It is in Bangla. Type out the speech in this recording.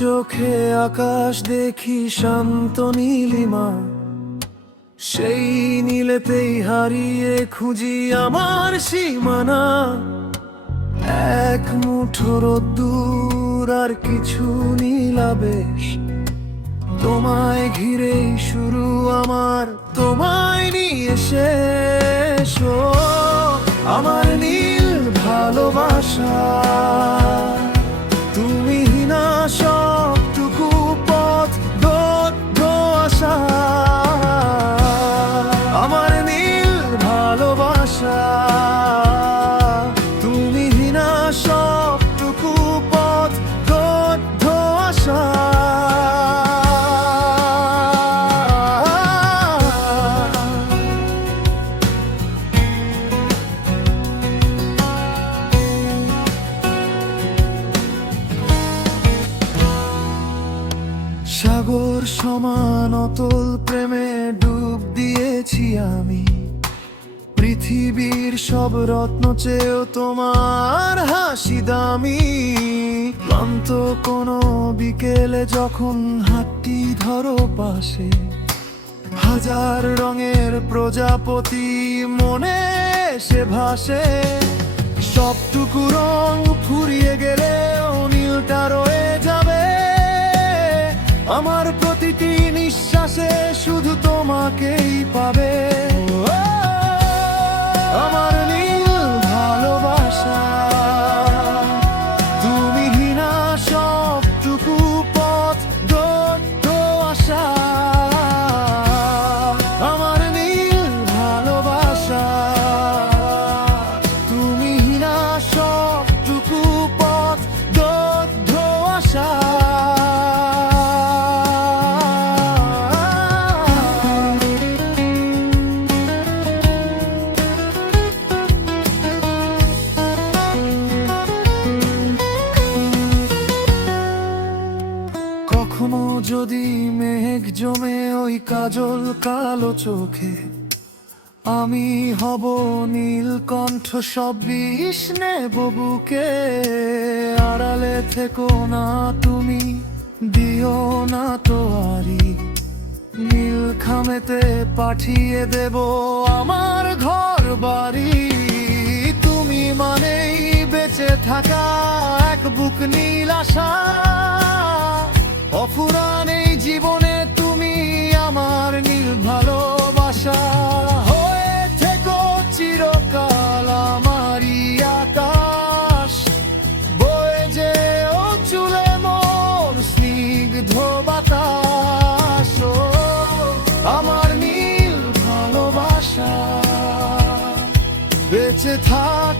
চোখে আকাশ দেখি শান্ত নীলিমা, সেই নীলেতেই হারিয়ে খুঁজি আমার সীমানা। এক মুঠো রোদ্দুর আর কিছু নীলাবেশ, তোমায় ঘিরেই শুরু আমার, তোমায় নিয়ে শেষ। ও আমার নীল ভালোবাসা, তুমি না সবটুকু পথ দগ্ধ আশা। আমার নীল ভালোবাসা, তুমি না সবটুকু পথ দগ্ধ আশা। সাগর সমান অতল প্রেমে ডুব দিয়েছি আমি, পৃথিবীর সব রত্ন চেয়েও তোমার হাসি দামি। ক্লান্ত কোনো বিকেলে যখন হাতটি ধরো পাশে, হাজার রঙের প্রজাপতি মনে এসে ভাসে। সবটুকু রং ফুরিয়ে গেলেও নীলটা রয়ে যাবে, আমার প্রতিটি নিঃশ্বাসে শুধু তোমাকেই পাবে। আমার নীল ভালোবাসা, তুমি না সবটুকু পথ দগ্ধ আশা। আমার নীল ভালোবাসা, তুমি না সবটুকু পথ দগ্ধ আশা। কখনো যদি মেঘ জমে ওই কাজল কালো চোখে, আমি হব নীলকণ্ঠ সব বিষ নেব বুকে। আড়ালে থেকো না তুমি, দিও না তোয়ারি, নীল খামেতে পাঠিয়ে দেব আমার ঘর বাড়ি। তুমি মানেই বেঁচে থাকা এক বুক নীল আশা, অফুরান এই জীবনে তুমি আমার নীল ভালোবাসা। হয়ে থেকো চিরকাল আমারই আকাশ, বয়ে যেও চুলে মোর স্নিগ্ধ বাতাস। ও আমার নীল ভালোবাসা, বেঁচে থাক